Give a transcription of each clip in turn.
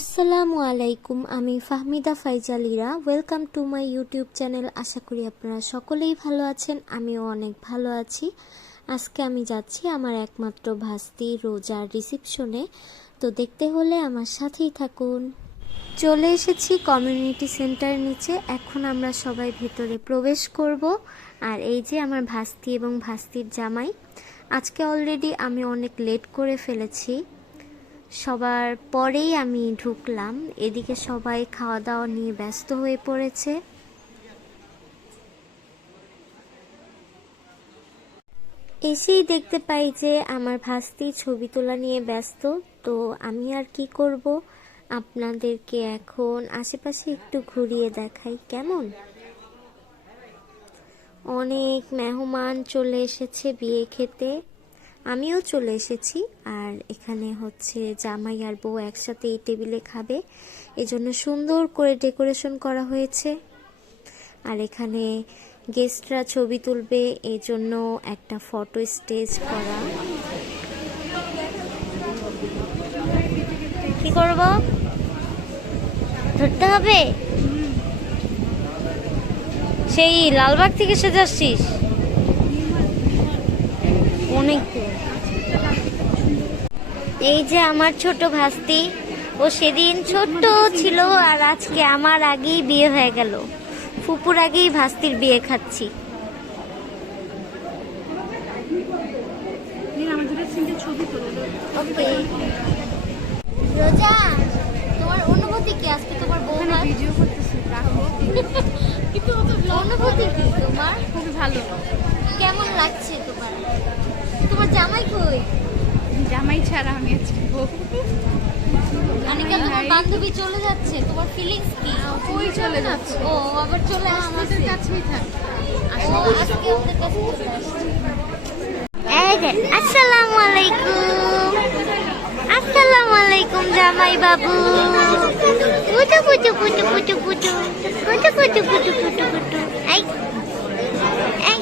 আসসালামু আলাইকুম, আমি Fahmida Faizalira. Welcome to my YouTube channel. আশা করি আপনারা সকলেই ভালো আছেন, আমিও অনেক ভালো আছি। আজকে আমি যাচ্ছি আমার একমাত্র ভাস্তি রোজার রিসেপশনে, তো দেখতে হলে আমার সাথেই থাকুন। চলে এসেছি কমিউনিটি সেন্টার নিচে, এখন আমরা সবাই ভেতরে প্রবেশ করব। আর এই যে আমার ভাস্তি এবং ভাস্তির জামাই। আজকে অলরেডি আমি অনেক লেট করে ফেলেছি, সবার পরেই আমি ঢুকলাম। এদিকে সবাই খাওয়া দাওয়া নিয়ে ব্যস্ত হয়ে পড়েছে। এসেই দেখতে পাই যে আমার ভাস্তি ছবি তোলা নিয়ে ব্যস্ত। তো আমি আর কি করব, আপনাদেরকে এখন আশেপাশে একটু ঘুরিয়ে দেখাই কেমন। অনেক মেহমান চলে এসেছে বিয়ে খেতে, আমিও চলে এসেছি। আর এখানে হচ্ছে জামাই আর বউ একসাথে এই টেবিলে খাবে, এজন্য সুন্দর করে ডেকোরেশন করা হয়েছে। আর এখানে গেস্টরা ছবি তুলবে, এজন্য একটা ফটো স্টেজ করা। কি করব, ধরতে হবে? সেই লালবাগ থেকে সেজে আসছিস? অনেক। এই যে আমার ছোট ভাস্তি, ও সেদিন ছোট্ট ছিল আর আজকে আমার আগেই বিয়ে হয়ে গেল। ফুপুর আগেই ভাস্তির বিয়ে খাচ্ছি। ওকে রোজা, তোমার অনুভূতি কি আজকে তোমার বউ ভিডিও করতেছে? কিন্তু অনুভূতি কি তোমার? খুবই ভালো। কেমন লাগছে তোমার? তোমার জামাই কই? জামাই ছাড়া আমি আজকে আনিকা, তোমার বান্ধবী চলে যাচ্ছে, তোমার ফিলিংস কি? ওই চলে যাচ্ছে। ও আবার চলে আসছে, আমাদের কাছেই থাকে। আজকে ওদের কাছে চলে আসছে। আসসালামু আলাইকুম। আসসালামু আলাইকুম জামাই বাবু। পুটু পুটু পুটু পুটু পুটু পুটু পুটু পুটু পুটু পুটু। আই আই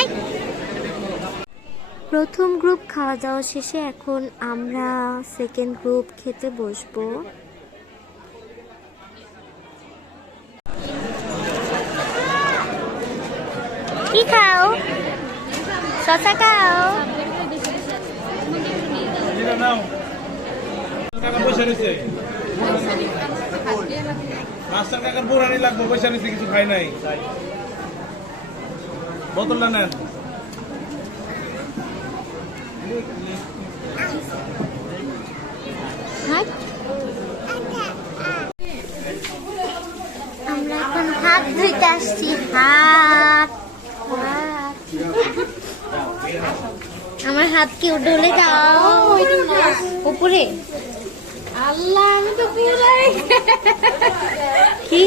আই। প্রথম গ্রুপ খাওয়া দাওয়া শেষে এখন আমরা সেকেন্ড গ্রুপ খেতে বসবো। কি খাও? শসা খাও? কিছু খাই নাই, বোতলটা নেন। আমরা এখন হাত ধুইতে আসছি। হাত আমার হাত কেউ ঢলে দাও উপরে। আল্লাহ, আমি তো পুরাই কি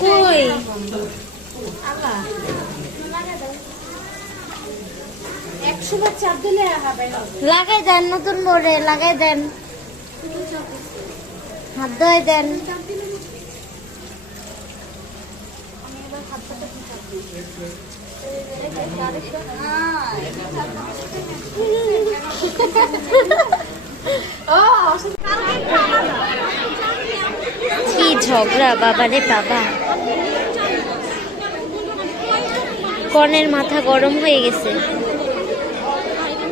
কই একশো বার চাপ দিলে হবে না। লাগাই দেন, নতুন বোর্ডে লাগাই দেন, হাত ধোয় দেন। কি ঝগড়া বাবারে বাবা, কনের মাথা গরম হয়ে গেছে।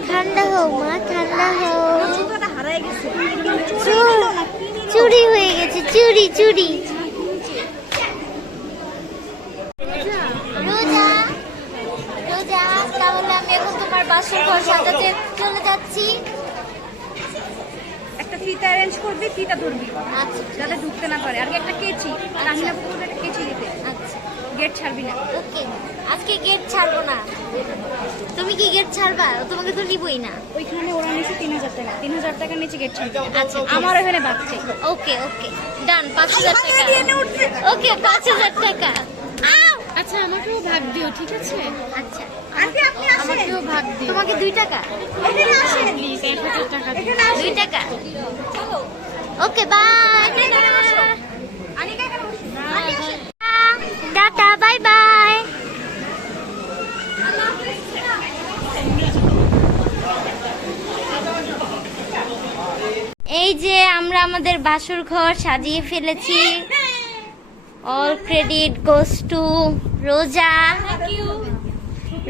ঠান্ডা হোক মা, ঠান্ডা হোক। চুরি হয়ে গেছে, চুরি চুরি। রোজা রোজা, তাহলে আমি এখন তোমার বাসর ঘর সাজাতে চলে যাচ্ছি। একটা ফিতা অ্যারেঞ্জ করবি, ফিতা ধরবি আচ্ছা যাতে ঢুকতে না পারে। আর একটা কেচি, রাহিনা পুকুরে একটা কেচি দিতে। আচ্ছা গেট ছাড়বি না। ওকে, আজকে গেট ছাড়বো না। তুমি কি গেট ছাড়বা? তোমাকে তো নিবই না। ওইখানে ওরা নিচে 3000 টাকা, 3000 টাকার নিচে গেট ছাড়বি। আচ্ছা আমার ওখানে বাচ্চা। ওকে ওকে ডান, 5000 টাকা। ওকে 5000 টাকা। আচ্ছা, আমাকেও ভাগ দিও, ঠিক আছে? আচ্ছা আমাকেও ভাগ দিও। তোমাকে 2 টাকা। প্লিজ 1000 টাকা দিও। 2 টাকা। Okay bye. Tata, bye bye. যে আমরা আমাদের বাসর ঘর সাজিয়ে ফেলেছি। অল ক্রেডিট গোস টু রোজা।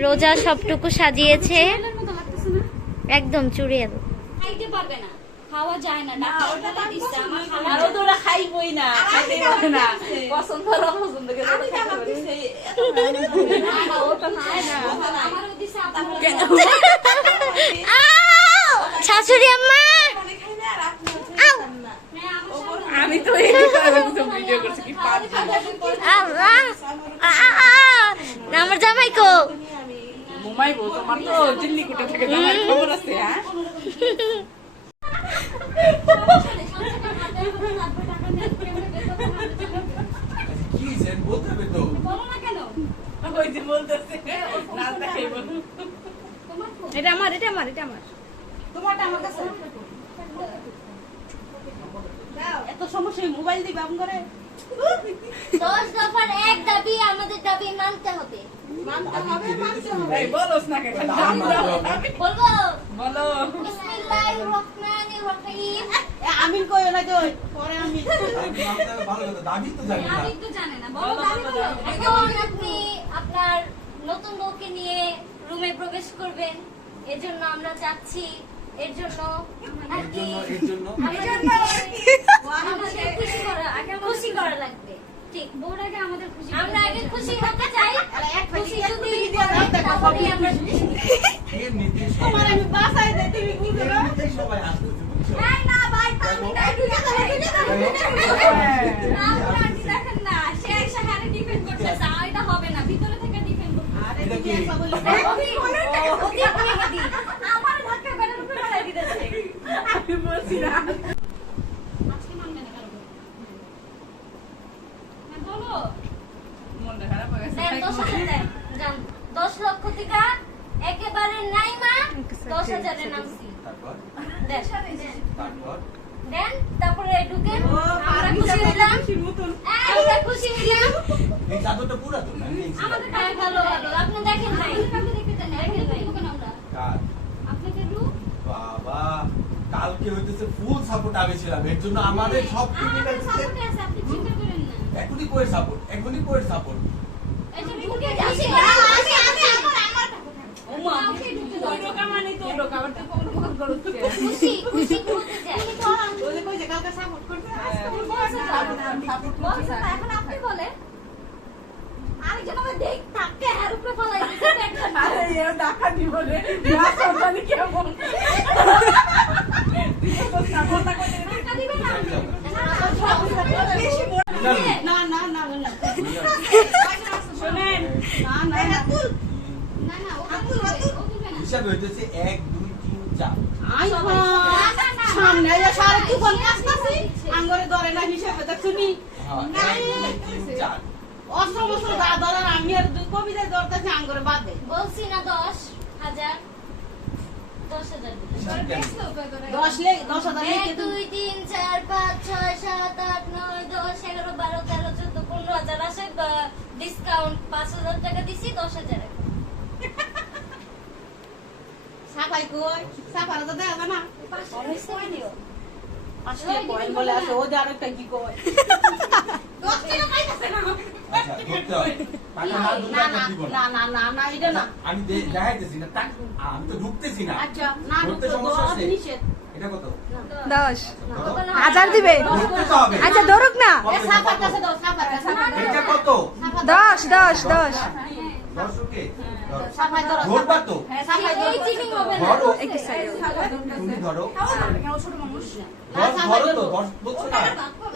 রোজা সবটুকু সাজিয়েছে, একদম চুড়িয়ে দেবো। খাইতে পারবে না, খাওয়া যায় না, ডাক্তার দিচ্ছে আমার খাওয়া আর তো ওরা খাইবই না, খাইতে পারে না, পছন্দ আর অপছন্দ করে ওরা খাইতে পারে। ওটা খায় না। আমারও দিছে আপনার শাশুড়ি আম্মা, আমি তো এই ভিডিও করছি কি পারছি আমার জামাই কো? ঘুমাইবো, তোমার তো দিল্লি কোটা থেকে জামার খবর আছে। হ্যাঁ, কি সেন বলতে হবে তো? বলো না কেন? ওই যে বলতেছে নাস্তা খাইবো। এটা আমার, এটা আমার, এটা আমার। তোমারটা আমার কাছে এত সমস্যা, মোবাইল দিবে আম করে 10 দফার এক দাবি, আমাদের দাবি মানতে হবে। এই বলস না কেন? বলবো? বলো। বিসমিল্লাহির রহমানির রহিম। আমিন কই না কই পরে আমি ভালো কথা, দাবি তো জানি না। আমি তো জানে না, বলো দাবি বলো। এখন আপনি আপনার নতুন বউকে নিয়ে রুমে প্রবেশ করবেন, এজন্য আমরা চাচ্ছি, এর জন্য আর কি এর জন্য আমাদের খুশি করা, আগে খুশি করা লাগবে। ঠিক, বউর আগে আমাদের খুশি আমরা আগে খুশি হতে চাই। খুশি যদি দিয়ে দাও, করে, তাহলেই আমরা খুশি। এমনিতে তোমার আমি বাসায় যাই, তুমি বুঝো না? সবাই আসতেছে, বুঝছো? এই না ভাই, আমি না ঢুকে যাবে, ঢুকে যাবে। আপনারা আন্টি দেখেন না, সে এসে হারে ডিফেন্ড করতেছে, আর এটা হবে না, ভিতরে থেকে ডিফেন্ড করতেছে। আরে এটা তুমি কি? এসব বললে আমার ধাক্কা বেড়ার উপরে বাড়াই দিতেছে। আমি বলছি না। আজকে মানবে না কারো। না বলো। মনটা খারাপ হয়ে গেছে। দেন 10,000 দেন, যান। 10 লক্ষ টাকা একেবারে নাই মা, 10,000 এর নামছি। তারপর দেন, তারপর দেন, তারপরে ঢুকেন। ও, আমরা পারবি খুশি না, হইলাম, খুশির মতন। আমরা খুশি হইলাম। এই চাদরটা পুরাতন না, এই ছিল। আমাদের হ্যাঁ, ভালো ভালো, আপনি দেখেন নাই? কাউকে দেখতে চাই না, দেখেন নাই ওখানে আমরা। কার? আপনাকে রু বাবা, কালকে হইতেছে ফুল সাপোর্ট আমি ছিলাম, এর জন্য আমাদের সব আমাদের ক্রিমিনাল সাপোর্টে আছে, আপনি চিন্তা করেন না। এখনই কোয়ের সাপোর্ট, এখনই কোয়ের সাপোর্ট। এই যে ঢুকে খুশি যাচ্ছি। করা, আমার ওমা, কাউকে ঢুকতে দাও ওই রকম মানে তো ওই রকম, আবার তো কখনো কখনো করছে। খুশি খুশি হতে চাই। ওই যে কই যে কালকে সাপোর্ট করছে। বলছে তো, সাপোর্ট বলছে করছে। তো, এখন আপনি বলেন। আরেকজন আমার দেখ তাকে হার উপরে ফলাই দিচ্ছে দেখেন না। আরে এ টাকা দিব রে। না সরকারি কেমন? কথা কইতে টাকা দিবে না। না না না না শুনেন না না না না না ও তুলবে না। হিসাবে হইতেছে 1 2 3 4। আই সামনে এ সারা তুফান কাছতাছি আঙ্গরে ধরে না হিসাবে তো তুমি হ্যাঁ, 1 2 3 4। অস্ত্র মস্ত্র দা ধরে আমি আর কবিতা ধরতেছি আঙ্গরে বাদে বলছি না 10,000, 10,000 দশ লে 10,000 1 লিখে 2 তুমি 3 4 5 6 7 8 9 10 11 12 13 14 15,000 আসে, ডিসকাউন্ট 5,000 টাকা দিছি, 10,000 সাফাই কই সাফার তো দেয়া না কই দিও। আসলে কই বলে আছে ও যে আরেকটা কি কই 10 টাকা পাইতাছে না আচ্ছা, ধরতে হবে। টাকা না দিলে না টাকা না দিব না। না না না না এটা না আমি দেখাইতেছি না, আমি তো ঢুকতেছি না। আচ্ছা না ধরতে তো সমস্যা আছে? নিষেধ এটা কত? 10 কত? হাজার দিবে। ধরতে তো হবে। আচ্ছা ধরুক না। কত, এ সাফার কত? কাছে দাও সাফার কাছে এটা কত? 10 10 10 দর্শকে সাফাই ধরো ধরবা তো? হ্যাঁ সাফাই এই চিনিং হবে না। ধরো, একটু সাইড তুমি ধরো। ছোট মানুষ। ধরো তো, 10 বলছো না?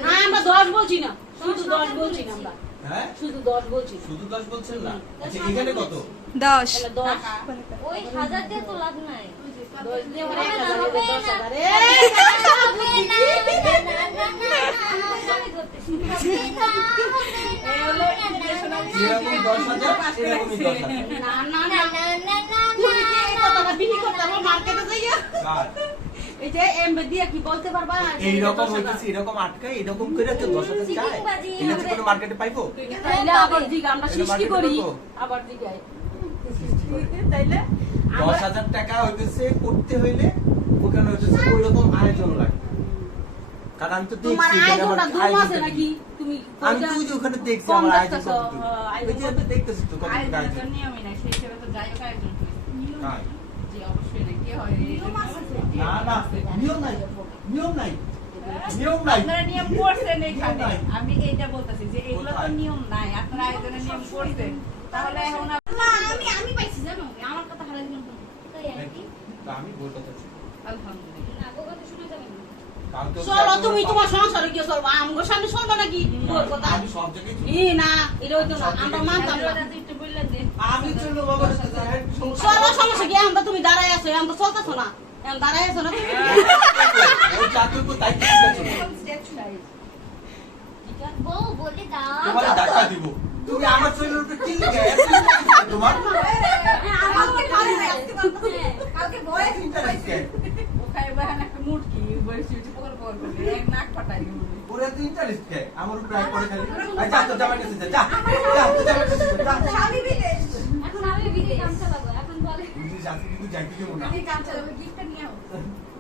না আমরা 10 বলছি না শুধু 10 বলছি না আমরা হ্যাঁ? শুধু 10 বলছি না শুধু 10 বলছেন না? আচ্ছা, এখানে কত? 10 তাহলে 10 ওই 1000 দিয়ে তো লাভ নাই। 10 দিয়ে ওরা হবে না, 1000 হবে না। 10,000 হবে না, আমি করতেছি। হবে না, এরকম 10,000, এরকমই 10,000। না না না, না না, না, না, তুমি কি এই না, কথাটা বিক্রি করতে পারো মার্কেটে যাইয়া কার? এই যে এমবে দিয়ে কি বলতে পারবা এইরকম হইতেছে, এরকম আটকায়, এরকম করে তো 10,000 চায়। এটা কি কোনো মার্কেটে পাইবো? তাইলে আবার জিগা আমরা এটা সৃষ্টি market করি করবো? আবার জিগাই তাইলে 10,000 টাকা হইতেছে করতে হইলে ওখানে হইতেছে ওইরকম আয়োজন লাগে। কারণ আমি তো তোমার দেখছি এখানে আয়োজনটা আমার ধুম আছে আয়োজনটা নাকি কি। তুমি আমি তো ওই যে ওখানে দেখছি কম আমার আয়োজন দেখতেছো, কতটুকু। আয়োজন ওই যে আমি দেখতেছি তো কতটুকু আয়োজনের আয়োজন। তো নিয়মই নাই, সেই হিসেবে তো যাই হোক আয়োজন করি। তাই? জি, অবশ্যই না, কি হয়? নিয়ম আছে। না না নিয়ম নাই নিয়ম নাই নিয়ম নাই। আপনারা নিয়ম করছেন এখানে। নিয়ম নাই। আমি এইটা বলতেছি যে এগুলো তো কোথায়? নিয়ম নাই, আপনারা আয়োজনের নিয়ম করছেন, তাহলে এখন না, আমি পাইছি জানো আমার কথা হারাই দিলাম তো। তাই আর কি তা আমি বলতে চাচ্ছি আলহামদুলিল্লাহ। না গো কথা শোনা যাবে না। কালকে চলো তুমি তোমার সংসারে গিয়ে চলবো আমগো সামনে শুনবো নাকি তোর কথা আমি সব জায়গায় চলি। ই না এটা হইতো না আমরা মানতাম না ওটা তো একটু বললেন যে আমি চলবো বাবা চলো সমস্যা কি আমরা তুমি দাঁড়াই আছো আমরা চলতেছো না এখন দাঁড়াই আছো না তুমি ওই চাকরির দায়িত্ব ঠিক আছে বউ বলে দাও। তোমার ধাক্কা দিব তুমি আমার শরীরের উপরে কি লিখে তোমার আমাকে পারে না আজকে বলতে। কালকে ভয় ওখানে বহান একটা মুটকি বসে উঠে পকর পকর করে এক নাক ফাটাই দিল। ওরা তো ইন্টারেস্ট কে আমার উপরে আই করে খালি আই যা তো জামাই কাছে যা যা তো জামাই কাছে যা আমি বিদেশ। এখন আমি বিদেশ কাম চালাবো। এখন বলে বুঝি যাচ্ছে কিন্তু যাইতে দেব না আমি কাম চালাবো, গিফটটা নিয়ে আও,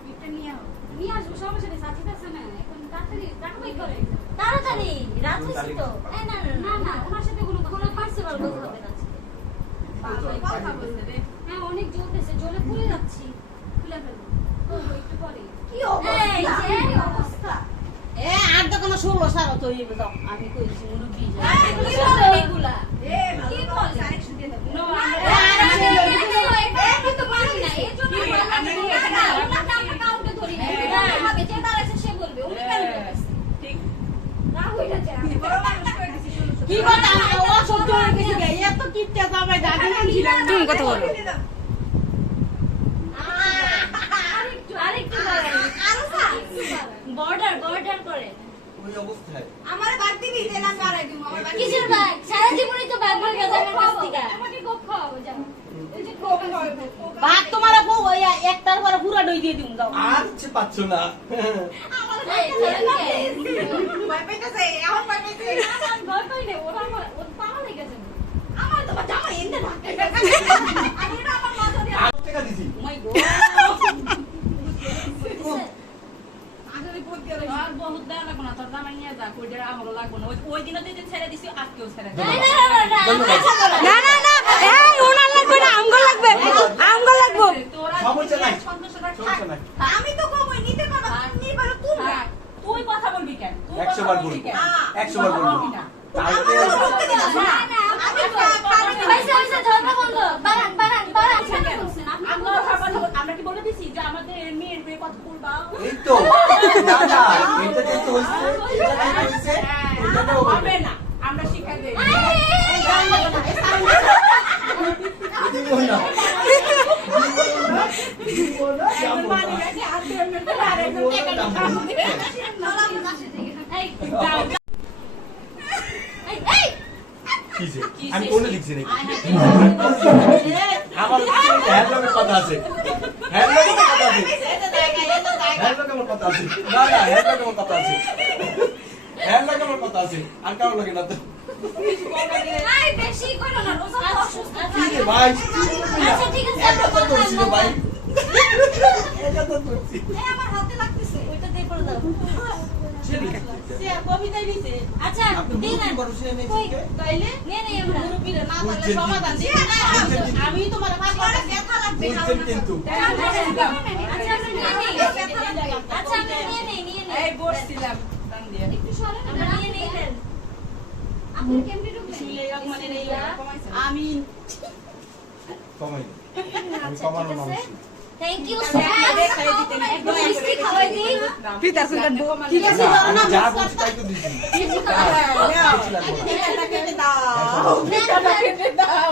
গিফটটা নিয়ে আও। নিয়ে আসবো সমস্যা নেই সাথে আছে না এখন তাড়াতাড়ি টাকা পাই করে তাড়াতাড়ি রাত হইছে তো না না না না ওনার সাথে কোনো পার্সোনাল কথা হবে না আজকে। কথা বলতে রে। হ্যাঁ অনেক জ্বলতেছে জ্বলে পুড়ে যাচ্ছি খুলে ফেলবো ও একটু পরে কি অবস্থা? এই যে অবস্থা এ আর তো কোনো ষোলো সারো তো এই দাও আমি কইছি মুরব্বি কি বলে এগুলা কি বলে নো, কিন্তু পারি না এর জন্য আমরা কাউন্টে ধরি না আমাকে যে দাঁড়াইছে সে বলবে উনি কেন বলতেছে ঠিক। না হইটা যায় বড় মানুষ করে দিছি, শুনো, শুনো। কি কথা ও সহ্য হয়ে গেছে গে এত কিপটা জামাই দাদি ছিলাম তুমি কথা বলো। আরেকটু বর্ডার করে ওই অবস্থায় আমার বাদ দিবি যে না বাড়াই দিব আমার বাদ কিসের ব্যাগ সারা জীবনই তো ব্যাগ ভরে গেছে আমার কাছ থেকে আমাকে কোক খাওয়াবো যাও এই যে কোক খাওয়াবো ভাত তোমার বউ ওই একটার পরে পুরো দই দিয়ে দিমু দাও আর যে পাচ্ছ না আমার ভয় পাইতেছে আমার ভয় পাইতেছে আমার ভয় পাই না ওরা আমার ওর পাওয়া লেগে যাবে আমার তো জামা এন্ডে ঢাকতে আমি এটা আমার মাথা দিয়ে আর টাকা দিছি মাই গো আগে বহুত দিয়ে রইছি। আর বহুত দেয়া লাগবো না, তোর জামাই নিয়ে যা, কইটা আমারও লাগবো না। ওই দিনও তুই যে ছেড়ে দিছি, আজকেও ছেড়ে দিবি। না না না এই ওনার লাগবে না আমগো লাগবে আমগো লাগবে তোরা সমস্যা নাই। সন্তোষে থাক। সমস্যা নাই আমি তো কমই নিতে পারবো তুমি পারো তুমি থাক। তুই কথা বলবি কেন? তুই 100 কথা বার বলবি বলবো কেন? 100 বার বলবো বলবি না। কালকে আমরা কি বলে দিছি যে আমাদের মেয়ের বিয়ে কত করবা? এই তো না না এটা যেতে হইছে এটা যেতে হইছে এটাও হবে না, আমরা শিখাই দেই। দিব না দিব না যাবো না কিসে আমি কোনে লিখছি নাকি আমার হ্যাঁ লোকের কথা আছে হ্যাঁ লোকের কথা আছে হ্যাঁ লোকের আমার কথা আছে না না হ্যাঁ লোকের আমার কথা আছে হ্যাঁ লোকের আমার কথা আছে আর কারো লাগে না তো বেশি করো না রোজা অসুস্থ কি রে ভাই আচ্ছা ঠিক আছে এটা তো করছি রে ভাই এটা তো করছি আমার হাতে লাগতেছে ওইটা দিয়ে করে দাও সে কবিতা দিছে আচ্ছা আপনি দিন বুঝতে পারছেন এই কই থেকে তাইলে নিয়ে নেই আমরা মুরব্বিরে না তাহলে বুঝছেন সমাধান কি? দিই বুঝছেন কি? আমি তোমার পাশে ব্যথা লাগবে বুঝছেন কিন্তু আচ্ছা আমরা নিয়ে নেই আচ্ছা আমরা নিয়ে নেই এই বসছিলাম টান দিয়ে। একটু সরেন আমরা নিয়ে নেই দেন আপনি কেমনে ঢুকলেন আমি কমাই আমি কমানো মানুষ থ্যাংক ইউ স্যার একদম মিষ্টি খাওয়াই দিই পিতা সুন্দর ঠিক আছে না, ধরো আমি না যা বলছি তাই তো দিছি ফিতাটা কেটে দাও ফিতাটা কেটে দাও,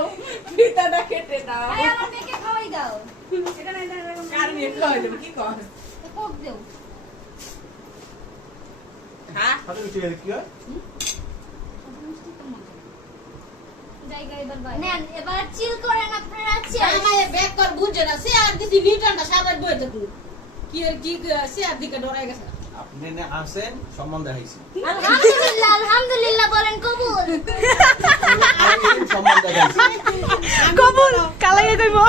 ফিতাটা কেটে দাও। ভাই আমার মেয়েকে খাওয়াই দাও কার মেয়ে খাওয়াই দেবো, কি কর? কোক দেও হ্যাঁ? হাতে উঠে গেলে কি হয় জায়গা এবার ভাই নেন এবার চিল করেন আপনারা চিল আমায় ব্যাক কর বুঝে না সে আর দিছি লিটারটা সারা বইতে তুই কি কি সে আর দিকে ডরাই গেছে আপনি না আসেন সম্মান দেখাইছি আলহামদুলিল্লাহ আলহামদুলিল্লাহ বলেন কবুল আমি সম্মান দেখাইছি কবুল কালাইয়া কইবো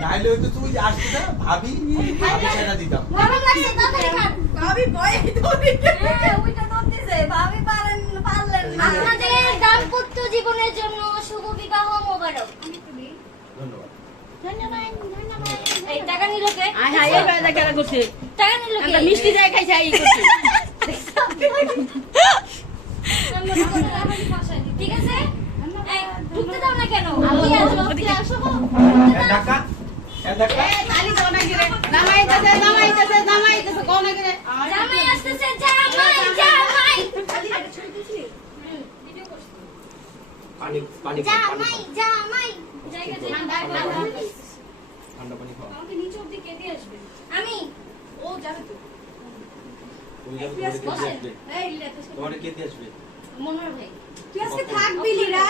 নাইলে হয়তো তুই আসতি না ভাবি ছেড়া দিতাম। গরম লাগছে তাড়াতাড়ি খান। ভাবি ভয়ে দৌড়ে হ্যাঁ, ওইটা দৌড় দিছে। ভাবি পারলেন না। আপনাদের দাম্পত্য জীবনের জন্য শুভ বিবাহ মোবারক। ধন্যবাদ। এই টাকা নিল কে? আয় হায় এই বেলা কেন করছে টাকা নিল কে? একটা মিষ্টি যায় খাইছে এই করছে আমি মনে করি আমার ফাঁসাইনি। ঠিক আছে? এই, ঢুকতে দাও না কেন? কি আসবো? কি আসবো? ঢাকা ঢাকা খালি তো না গিরে নামাইতেছে কোন গিরে জামাই আসতেছে, জামাই। পানি পানি জামাই। ঠান্ডা পানি খাও। আমাকে নিচে অব্দি কে দিয়ে আসবে? আমি। ও যাবে তো। ওই যাবে তোমারে কে দিয়ে আসবে? এই লেটুস তোমারে কে দিয়ে আসবে? মনোহর ভাই। তুই আজকে থাকবি লিরা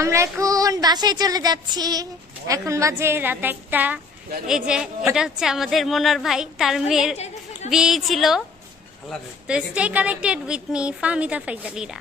আমরা এখন বাসায় চলে যাচ্ছি। এখন বাজে রাত 1টা। এই যে এটা হচ্ছে আমাদের মনোর ভাই, তার মেয়ের বিয়ে ছিল। তো stay connected with me Fahmida ফাইজালিরা।